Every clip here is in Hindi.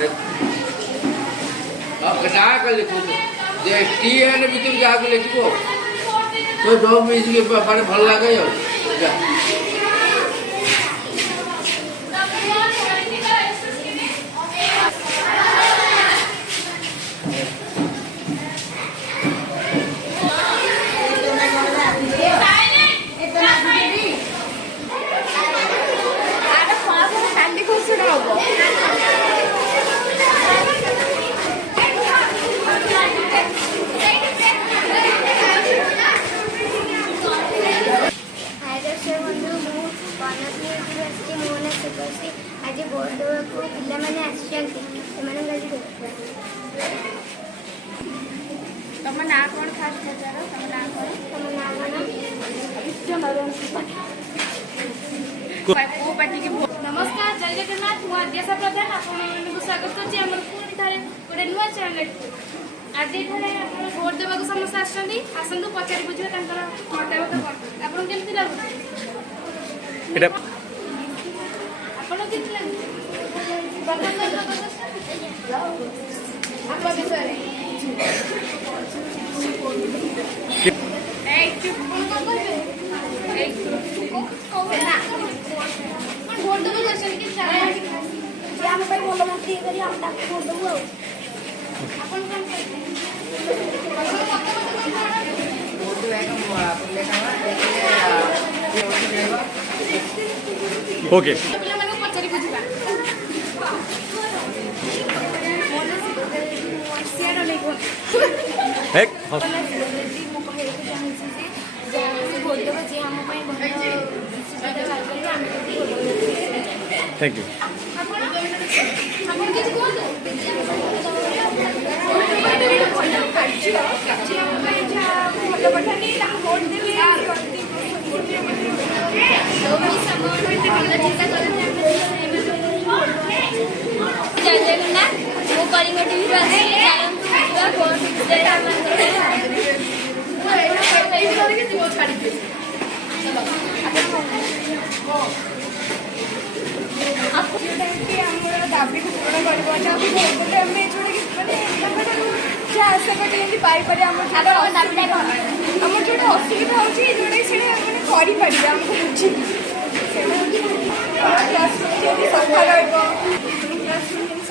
ना कर लिखो जे टी एन भीतर जहाँ को लिखो तो जो भी पारे भल लगे आज बोर्ड को पिला माने आछंती सेमान गाली तम ना कोन फास्ट पचारो तम ना कोन विश्व नरन को पार्टी के नमस्कार जय जगन्नाथ मु आद्याशा प्रधान आपन को स्वागत करछि हमर पुनी थारे गोटे नुवा चैनल आज थारे भोट देबा को समस्त आछंती आसंतु पचारि बुझिबा तांकर मतामत कोन आपन केमति लागु एटा आपन केमति लागु आपन विषय ए चुप कोन कहबे ए को ना कोन भोट देबा जाछन कि चाहे जे हम भाई बोलो मंत्री करी हम ताको भोट देबो आपन कोन ओके थैंक यू जय जगन्नाथ वो कलिंग टीवी दाबी को पूर्ण करवा आशा कर पाइपर आम जो असुविधा होती जोटा करें आमको बुझी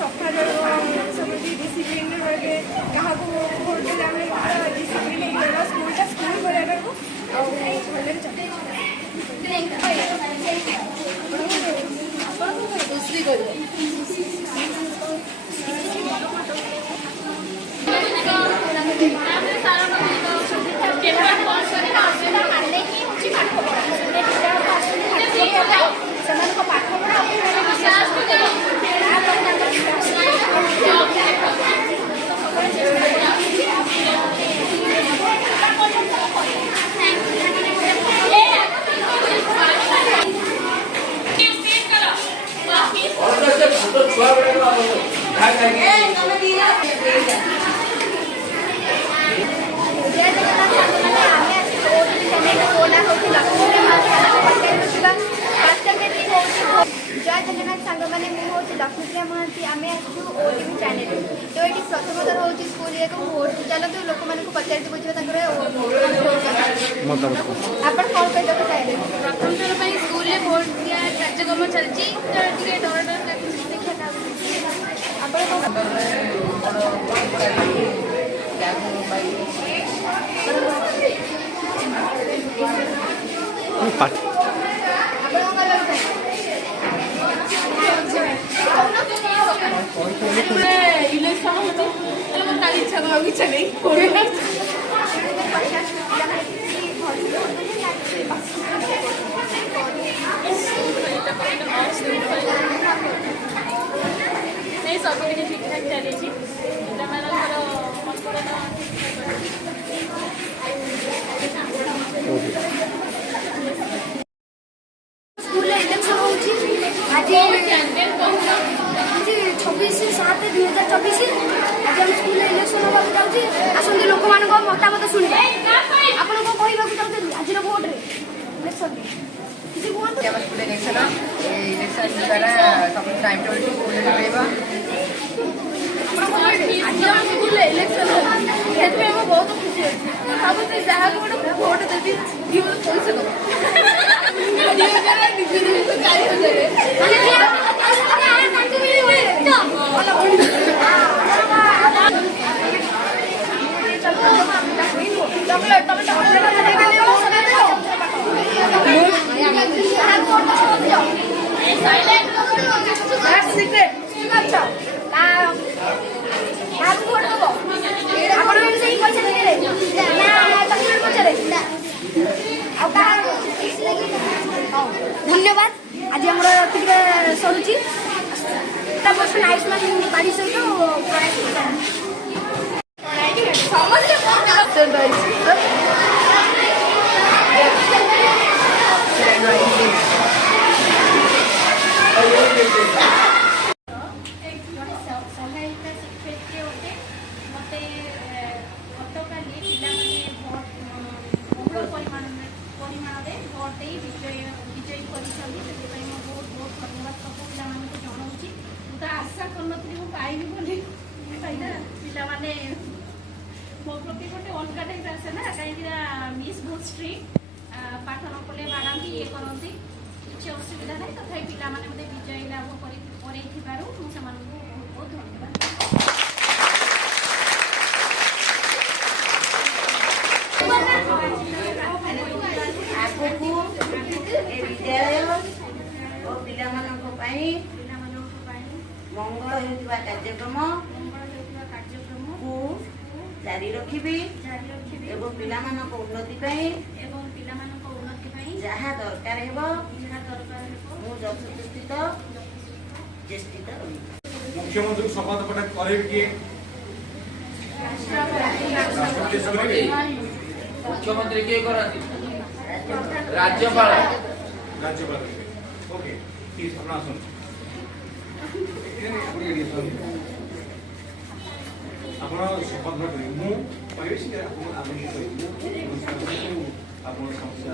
सफा सफा सब डिसिप्लिन रे क्या भोट देने डिसिप्लिन स्कूलटा स्कूल जय जगन्नाथ सांग मैंने मुझे लक्ष्मीप्रिया महांती आम आसू ओटीवी चैनल तो ये प्रथम थर हो स्कूल भोट चलते लोक मैंने पचार बुझे आप कौन कहते चाहिए प्रथम थर पर स्कूल में भोट दिया कार्यक्रम चलती डर इलेक्शन होती इच्छा करवा इच्छा नहीं सब किसी ठीक ठाक चली स्कूल इलेक्शन होती आज 26/7/2024 आज हम स्कूल इलेक्शन होगा जाऊँगी आसते लोक मान मतामत शुणे आप कहवाक चाहते आज भोट्रे इलेक्शन किसी कहते स्कूल इलेक्शन द्वारा सब टाइम टेबल स्कूल ଭିତରେ ଯାହାକୁ ଗୋଟେ ଭୋଟ ଦେବି ଯିଏ ମୋତେ ପଇସା ଦବ धन्यवाद आज आम सरुची पर्सन आयुष्मान बाड़ी सहित ସହାୟିକା ଶିକ୍ଷୟିତ୍ରୀ ଅଟେ ମୋତେ ଗତକାଲି ପିଲାମାନେ ବହୁଳ ପରିମାଣରେ ଭୋଟ ଦେଇ ବିଜୟୀ କରିଛନ୍ତି ସେଥିପାଇଁ ମୁଁ ବହୁତ ଧନ୍ୟବାଦ ସବୁ ପିଲାମାନଙ୍କୁ ଜଣାଉଛି ମୁଁ ତ ଆଶା କରିନଥିଲି ମୁଁ ପାଇବି ବୋଲି ପିଲାମାନେ ମୋ ପ୍ରତି ଗୋଟେ ଅଲଗା ଟାଇପ୍ ଆସେ ନା କାହିଁକିନା ମିସ୍ ବହୁତ ଷ୍ଟ୍ରିକ୍ଟ ପାଠ ନ କଲେ ବାଡ଼ାନ୍ତି ଇଏ କରନ୍ତି କିଛି ଅସୁବିଧା ନାହିଁ ତଥାପି ପିଲାମାନେ ମୋତେ ବିଜୟୀ ଲାଭ କରେଇଥିବାରୁ ମୁଁ ସେମାନଙ୍କୁ ବହୁତ ଧନ୍ୟବାଦ ଆଗକୁ ଏ ବିଦ୍ୟାଳୟ ଓ ପିଲାମାନଙ୍କ ପାଇଁ ମଙ୍ଗଳ ହେଉଥିବା କାର୍ଯ୍ୟକ୍ରମକୁ ଜାରି ରଖିବି ଏବଂ ପିଲାମାନଙ୍କ ଉନ୍ନତି ପାଇଁ ଯାହା ଦରକାର ହେବ ମୁଁ ଯଥୋଚିତ ଚେଷ୍ଟିତ ରହିବି। मुख्यमंत्री शपथ पाठ करेंगे किए मुख्यमंत्री किए कराती राज्यपाल राज्यपाल ओके प्लीज अपना सुन ଆପଣ ଶପଥ କରିବେ ମୁଁ ପରିବେଶ ଆପଣ ସମସ୍ୟା